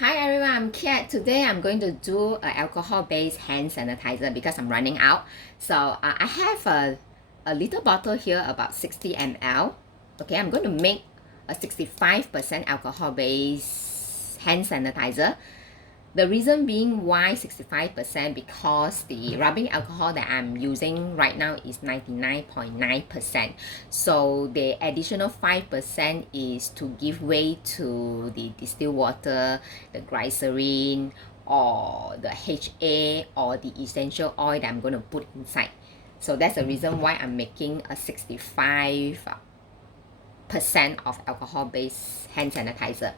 Hi everyone, I'm Kiat. Today I'm going to do an alcohol-based hand sanitizer because I'm running out. So I have a little bottle here about 60 ml. Okay, I'm going to make a 65% alcohol-based hand sanitizer. The reason being why 65% because the rubbing alcohol that I'm using right now is 99.9%. So the additional 5% is to give way to the distilled water, the glycerin, or the HA or the essential oil that I'm going to put inside. So that's the reason why I'm making a 65% of alcohol-based hand sanitizer.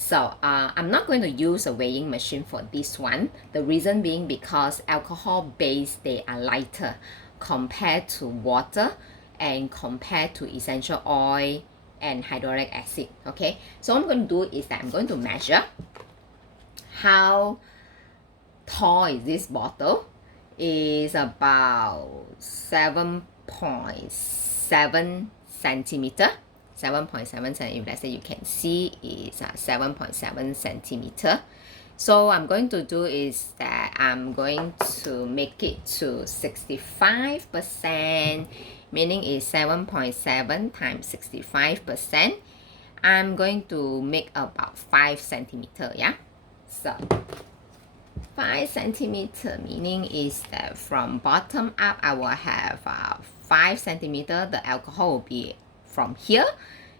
So I'm not going to use a weighing machine for this one. The reason being because alcohol-based, they are lighter compared to water and compared to essential oil and hyaluronic acid. Okay, so what I'm going to do is that I'm going to measure how tall is this bottle. Is about 7.7 centimeter. 7.7 centimeter, if let's say you can see is 7.7 centimeter. So I'm going to do is that I'm going to make it to 65%, meaning is 7.7 times 65%. I'm going to make about 5 centimeter, yeah? So 5 centimeter meaning is that from bottom up I will have 5 centimeter. The alcohol will be from here,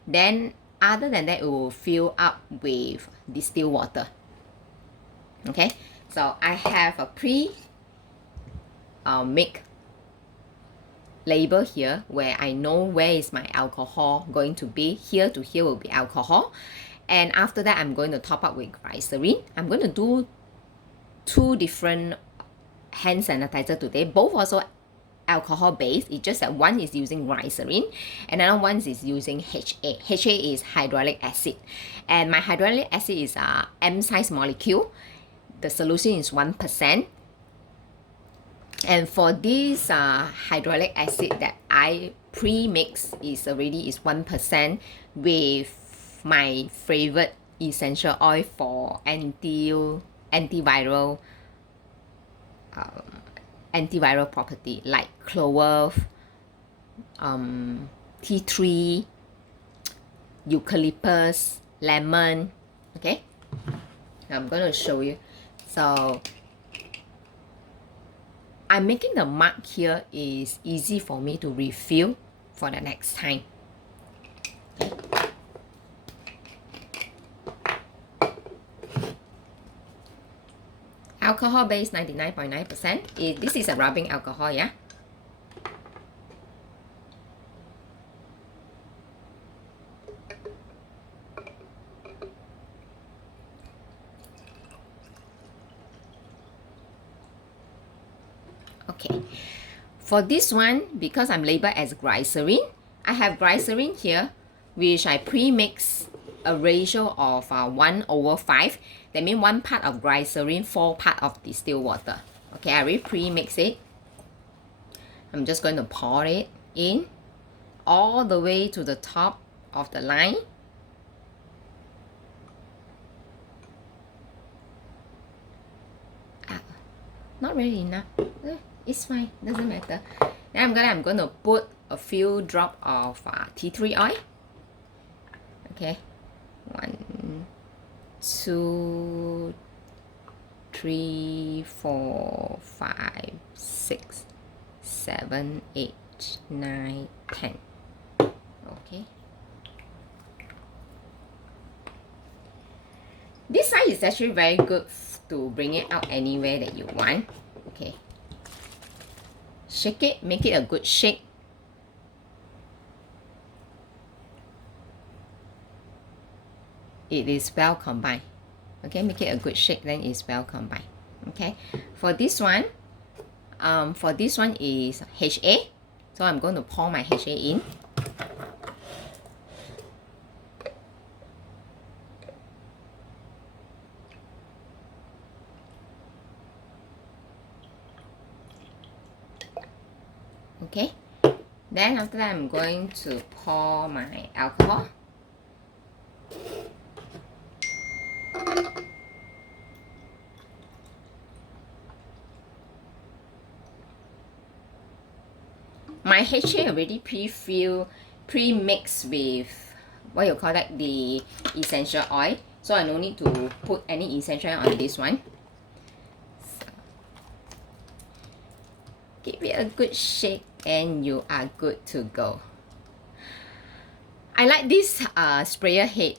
then other than that it will fill up with distilled water. Okay, so I have a make label here where I know where is my alcohol going to be. Here to here will be alcohol, and after that I'm going to top up with glycerin. I'm going to do 2 different hand sanitizer today, both also alcohol based. It's just that one is using glycerin and another one is using HA. HA is hyaluronic acid, and my hyaluronic acid is a M size molecule. The solution is 1%, and for this hyaluronic acid that I pre-mix is 1% with my favorite essential oil for antiviral property like clove, tea tree, eucalyptus, lemon. Okay, I'm going to show you. So I'm making the mark here is easy for me to refill for the next time. Okay. Alcohol base 99.9%. This is a rubbing alcohol, yeah. Okay, for this one, because I'm labeled as glycerin, I have glycerin here, which I pre-mix a ratio of 1/5. That means 1 part of glycerin, 4 part of distilled water. Okay, I already pre-mix it. I'm just going to pour it in all the way to the top of the line. Not really enough. It's fine, doesn't matter. Then I'm gonna put a few drop of tea tree oil. Okay, 1, 2, 3, 4, 5, 6, 7, 8, 9, 10. Okay. This size is actually very good to bring it out anywhere that you want. Okay. Shake it, make it a good shake. It is well combined. Okay, make it a good shake, then it's well combined. Okay, for this one is HA. So I'm going to pour my HA in. Okay, then after that I'm going to pour my alcohol. My HA already pre-mixed with what you call that, the essential oil, so I no need to put any essential oil on this one. So, give it a good shake and you are good to go. I like this sprayer head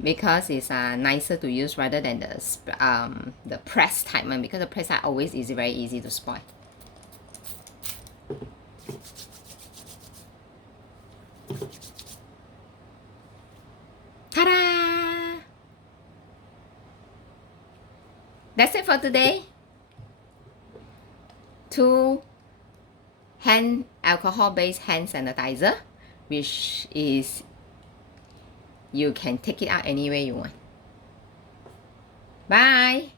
because it's nicer to use rather than the press type one, because the press type always is very easy to spoil. Ta-da! That's it for today. 2 alcohol-based hand sanitizer, which is you can take it out any way you want. Bye!